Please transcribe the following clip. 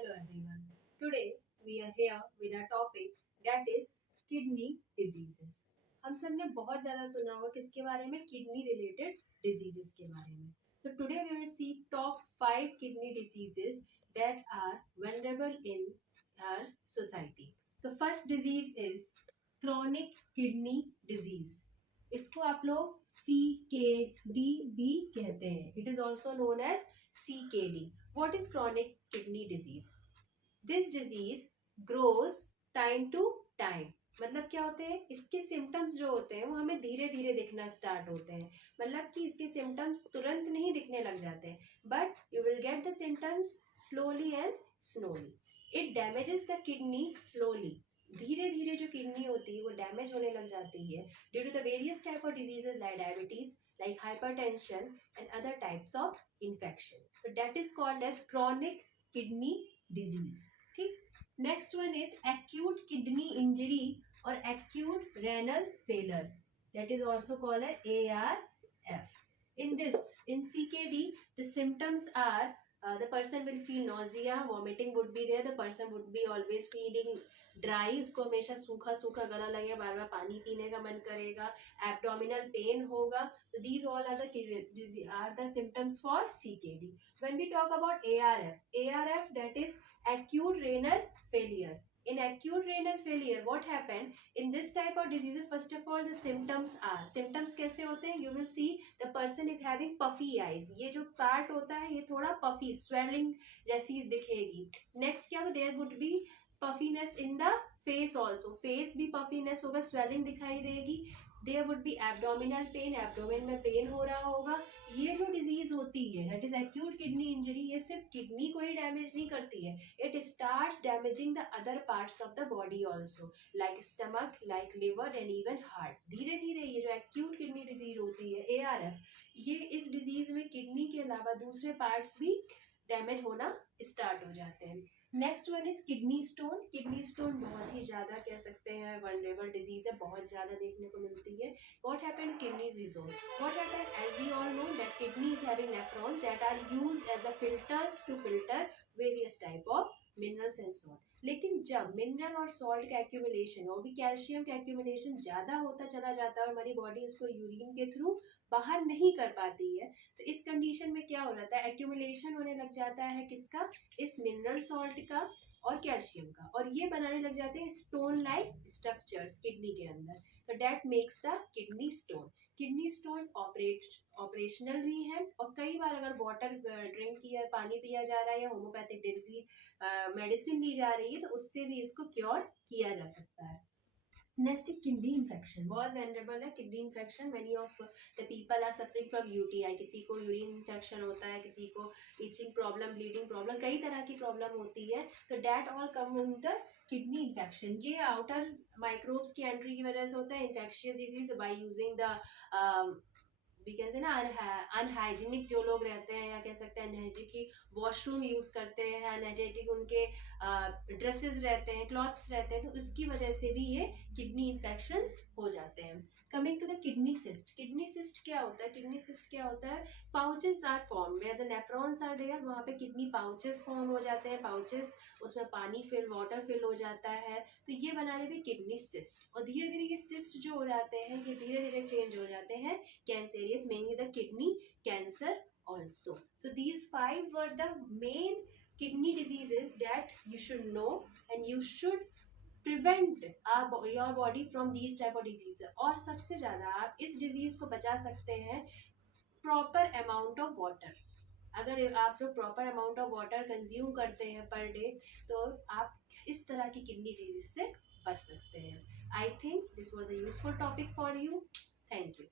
Hello everyone. Today we are here with a topic that is kidney diseases. हम सब ने बहुत ज़्यादा सुना होगा किसके बारे में, किडनी रिलेटेड डिजीजेस के बारे में. So today we will see top 5 kidney diseases that are vulnerable in our society. The first disease is chronic kidney disease. इसको आप लोग CKD भी कहते हैं. It is also known as CKD. What is chronic kidney disease? This disease grows time to time. मतलब क्या होते हैं, इसके सिम्टम्स जो होते हैं वो हमें धीरे धीरे दिखना स्टार्ट होते हैं. मतलब कि इसके सिम्टम्स तुरंत नहीं दिखने लग जाते हैं, but you will get the symptoms slowly and slowly. It damages the kidney slowly. धीरे धीरे जो किडनी होती है वो डैमेज होने लग जाती है due to the various type of diseases like diabetes, like hypertension and other types of infection. So that is called as chronic kidney disease. ठीक. Next one is acute kidney injury or acute renal failure. That is also called as ARF. In CKD, the symptoms are the person will feel nausea, vomiting would be there, the person would be always feeling dry, उसको हमेशा सूखा सूखा गला लगेगा, बार बार पानी पीने का मन करेगा, एब्डोमिनल पेन होगा. So these all are the symptoms for CKD. When we talk about ARF that is acute renal failure. In acute renal failure, what happened in this type of disease? First of all, the symptoms कैसे होते हैं? You will see the person is having puffy eyes. ये जो part होता है ये थोड़ा puffy swelling जैसी दिखेगी. Next क्या होगा? There would be puffiness in the face also. Face भी puffiness होगा, swelling दिखाई देगी. There would be abdominal pain, abdomen में पेन हो रहा होगा. ये जो डिजीज होती है that is acute kidney injury, ये सिर्फ किडनी को ही डैमेज नहीं करती है, it starts damaging the other parts of the body also, like stomach, like liver and even heart. धीरे धीरे ये जो acute kidney disease होती है ARF, ये इस डिजीज में किडनी के अलावा दूसरे पार्ट्स भी डैमेज होना स्टार्ट हो जाते हैं. Next one is kidney stone. Kidney stone बहुत ही ज़्यादा कह सकते हैं वनरेबल डिजीज है, बहुत ज़्यादा देखने को मिलती है. What happen kidneys disown? What happen as we all know that kidney is having nephrons that are used as the filters to filter various type of minerals and salt. लेकिन जब mineral और सॉल्ट का accumulation और भी calcium का accumulation ज़्यादा होता चला जाता है और हमारी बॉडी उसको यूरिन के थ्रू बाहर नहीं कर पाती है, तो इस कंडीशन में क्या हो जाता है, एक्यूमुलेशन होने लग जाता है किसका, इस मिनरल सॉल्ट का और कैल्शियम का, और ये बनाने लग जाते हैं स्टोन लाइक स्ट्रक्चर्स किडनी के अंदर. तो that makes the kidney stone. Kidney stone operational भी है, और कई बार अगर वाटर ड्रिंक किया, पानी पिया जा रहा है या होम्योपैथिक डिजीज मेडिसिन ली जा रही है, तो उससे भी इसको क्योर किया जा सकता है. Next kidney infection. बहुत वेनरेबल है kidney infection. Many of the people are suffering from UTI. किसी को यूरिन इन्फेक्शन होता है, किसी को इचिंग प्रॉब्लम, ब्लीडिंग प्रॉब्लम, कई तरह की प्रॉब्लम होती है. तो that all come under kidney infection. ये आउटर माइक्रोब्स की एंट्री की वजह से होता है. Infectious disease by using the we can say ना अनहाइजीनिक जो लोग रहते हैं, या कह सकते हैं अनहाइजीनिक वॉशरूम यूज़ करते हैं, अनहाइजीनिक उनके ड्रेसेस रहते हैं, क्लॉथ्स रहते हैं, तो उसकी वजह से भी ये किडनी इन्फेक्शंस हो जाते हैं. Coming to the kidney cyst. Kidney cyst क्या होता है? किडनी सिस्ट क्या होता है? Pouches are form where the nephrons are there. वहाँ पे किडनी पाउचेस फॉर्म हो जाते हैं. पाउचेस, उसमें पानी फिल, वाटर फिल हो जाता है, तो ये बना लेते हैं किडनी सिस्ट. और धीरे धीरे ये सिस्ट जो हो जाते हैं ये धीरे धीरे चेंज हो जाते हैं cancerous, mainly the kidney cancer also. So these 5 were the main kidney diseases that you should know, and you should prevent your body from these type of diseases. और सबसे ज़्यादा आप इस डिजीज़ को बचा सकते हैं प्रॉपर अमाउंट ऑफ वाटर. अगर आप लोग proper amount of water consume करते हैं पर डे, तो आप इस तरह की किडनी डिजीज से बच सकते हैं. I think this was a useful topic for you. Thank you.